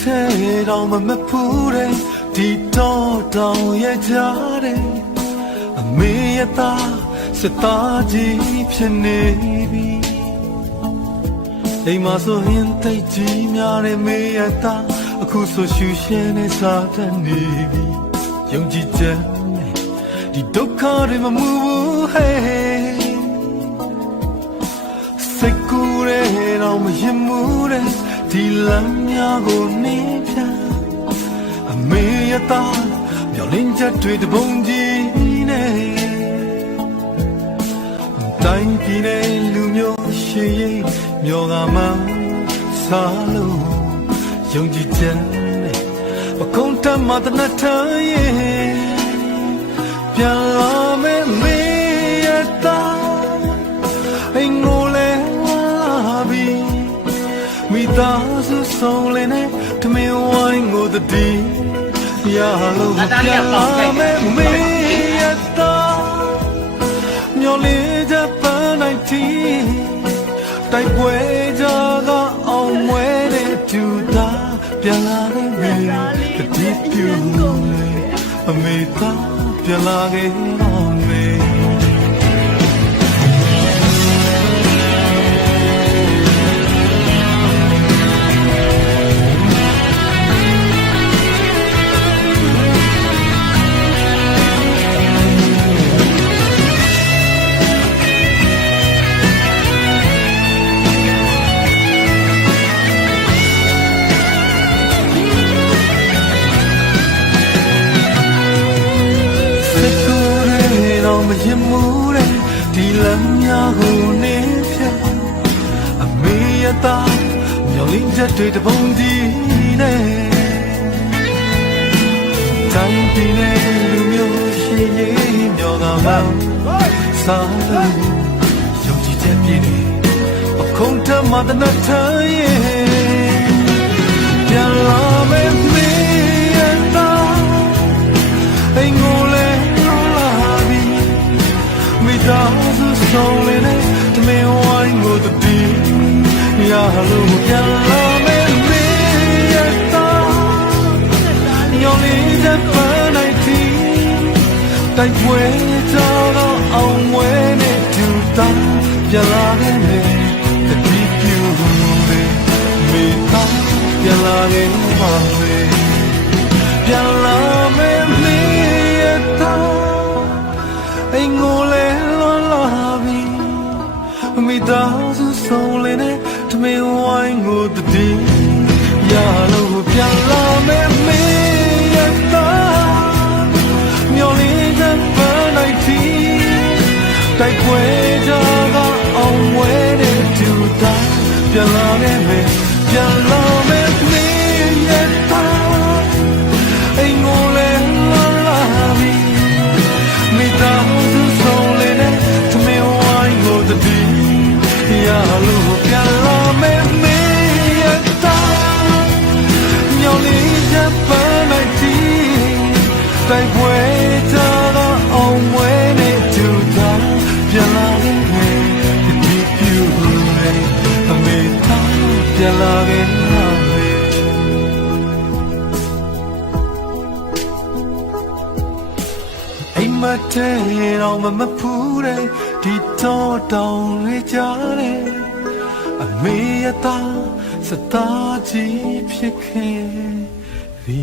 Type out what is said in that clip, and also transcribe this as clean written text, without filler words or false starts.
ထဲတော့မဖူးတဲ့ဒီတော့တောင်ရဲ့ကြားတဲ့အမေရသားစသားကြီးဖြစ်နေပြီအိမ်မှာဆိုရင်တိတ်ကြီးများတဲ့မေရသားအခုဆိုရှူရှင်းနေစားတတ်နေပြီယုံကြည်ချက်နဲ့ဒီဒုက္ခတွေမမှုဘူးဟဲ့စိတ်ကူးရဲတော့မရင်မှုတဲ့ဒီလမ်းများကိုနေပြန်အမေရသားမျောလင်းချက်တွေတပုံကြီးနဲ့တိုင်းပြည်နဲ့လူမျိုးရှိရင်မျောကမှစားလို့ယုံကြည်ချက်နဲ့ပကုံးတမတနထရဲ့ပြန်လာမယ်မေရသားအိမ်ကိုလည်းလာပြီမိသားစုဆုံးလင်းနဲ့ထမင်းဝိုင်းကိုတတိရလို့ပြန်လာမယ်မေရသားမျောလေးချက်ပန်းနိုင်တီတိုက်ပွဲကြကအောင်မွဲတဲ့သူသားပြန်လာခဲ့ပြီတတိပြုအမေသားပြန်လာခဲ့တော့မေမရင်မှုတဲ့ဒီလမ်းများကိုနေဖြတ်အမေရသားမျောလင်းချက်တွေတပုံကြီးနဲ့တိုင်းပြည်နဲ့လူမျိုးရှိရင်မျောကမှစားလို့ယုံကြည်ချက်ပြည့်နေအခုံးထမတနထရဲ့ပြန်လာမယ်မေရသားအိမ်ကိုလည်းမိသားစုဆုံးလင်းနဲ့တမင်ဝိုင်းကိုတတိရလို့ပြန်လာမယ်မေရသားညောင်လေးတဲ့ပန်းနိုင်တီတိုက်ပွဲကြတော့အောင်ဝဲနဲ့သူသားပြန်လာခဲ့မယ်တတိပြုမေသားပြန်လာခဲ့ပါမယ်ပြန်လာမယ်မေရသားအိမ်ကိုလည်းလွန်လာပြီမိသားစုဆုံးလင်းနဲ့တမင်ဝိုင်းကိုတတိရလို့ပြန်လာမယ်မေရသားမျောလင်းတဲ့ပန်းနိုင်တီတိုက်ပွဲကြကအောင်ဝဲတဲ့သူသားပြန်လာခဲ့မယ်ပြန်လာမယ်မေရသားအိမ်ကိုလည်းလွန်လာပြီမိသားတတိရလို့ပြန်လာမယ်မေရသားညောင်လေးချက်ပန်းနိုင်တီတိုက်ပွဲကြတော့အောင်ဝဲနဲ့သူသားပြန်လာခဲ့မယ်တတိပြုမယ်အမေသားပြန်လာခဲ့မယ်အိမ်မထဲတော့မဖူးတဲ့ဒီတော့တောင်လေးကြားတဲ့အမေရသားစသားကြီးဖြစ်ခဲ့ပြီ